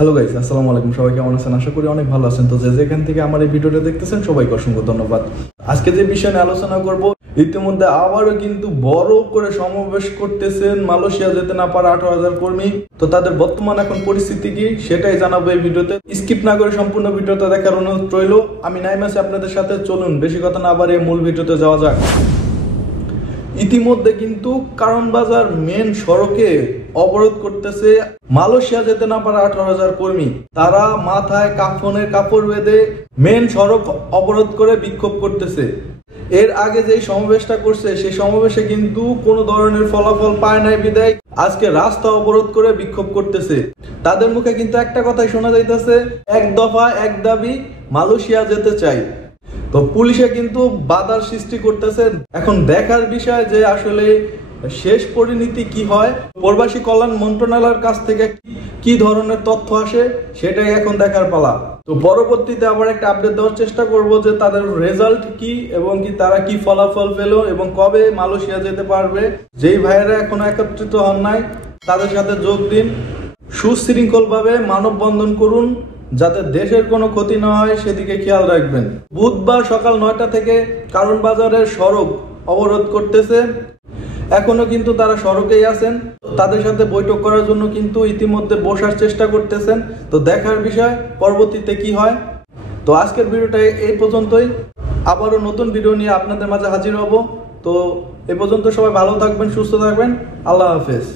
Hello guys, আসসালামু আলাইকুম। সবাই কেমন আছেন? আশা করি অনেক ভালো আছেন। তো যেখান থেকে আমার এই ভিডিওটা দেখতেছেন সবাইকে অসংখ্য ধন্যবাদ। আজকে যে বিষয় নিয়ে আলোচনা করব, ইতিমধ্যে আবারও কিন্তু বড় করে সমাবেশ করতেছেন মালয়েশিয়া যেতে না পারা 18,000 কর্মী। তো তাদের বর্তমান এখন পরিস্থিতি কি সেটাই জানাবো এই ভিডিওতে। স্কিপ না করে সম্পূর্ণ ভিডিওটা দেখার অনুরোধ রইল। আমি নাইম আছি আপনাদের সাথে। চলুন বেশি কথা না বাড়িয়ে মূল ভিডিওতে যাওয়া যাক। ইতিমধ্যে কিন্তু কারণ বাজার মেন সড়কে অবরোধ করতেছে মালয়েশিয়া যেতে না পারা 18,000 কর্মী। তারা মাথায় কাফনের কাপড় বেঁধে মেন সড়ক অবরোধ করে বিক্ষোভ করতেছে। এর আগে যে সমাবেশটা করছে সেই সমাবেশে কিন্তু কোনো ধরনের ফলাফল পায় নাই বিদায় আজকে রাস্তা অবরোধ করে বিক্ষোভ করতেছে। তাদের মুখে কিন্তু একটা কথাই শোনা যাইতেছে, এক দফা এক দাবি, মালয়েশিয়া যেতে চাই। তো পুলিশে কিন্তু বাধার সৃষ্টি করতেছে। এখন দেখার বিষয় যে আসলে শেষ পরিণতি কি হয়, প্রবাসী কল্যাণ মন্ত্রণালয়ের কাছ থেকে কি ধরনের তথ্য আসে সেটাই এখন দেখার পালা। তো পরবর্তীতে আবার একটা আপডেট দেওয়ার চেষ্টা করব যে তাদের রেজাল্ট কি এবং কি তারা কি ফলাফল পেলো এবং কবে মালয়েশিয়া যেতে পারবে। যেই ভাইয়েরা এখনো একত্রিত হন নাই তাদের সাথে যোগ দিন, সুশৃঙ্খলভাবে মানববন্ধন করুন যাতে দেশের কোনো ক্ষতি না হয় সেদিকে খেয়াল রাখবেন। বুধবার সকাল 9টা থেকে কারণ বাজারের সড়ক অবরোধ করতেছে। এখনো কিন্তু তারা সড়কেই আছেন। তাদের সাথে বৈঠক করার জন্য কিন্তু ইতিমধ্যে বসার চেষ্টা করতেছেন। তো দেখার বিষয় পরবর্তীতে কি হয়। তো আজকের ভিডিওটা এই পর্যন্তই। আবারও নতুন ভিডিও নিয়ে আপনাদের মাঝে হাজির হব। তো এ পর্যন্ত সবাই ভালো থাকবেন, সুস্থ থাকবেন। আল্লাহ হাফেজ।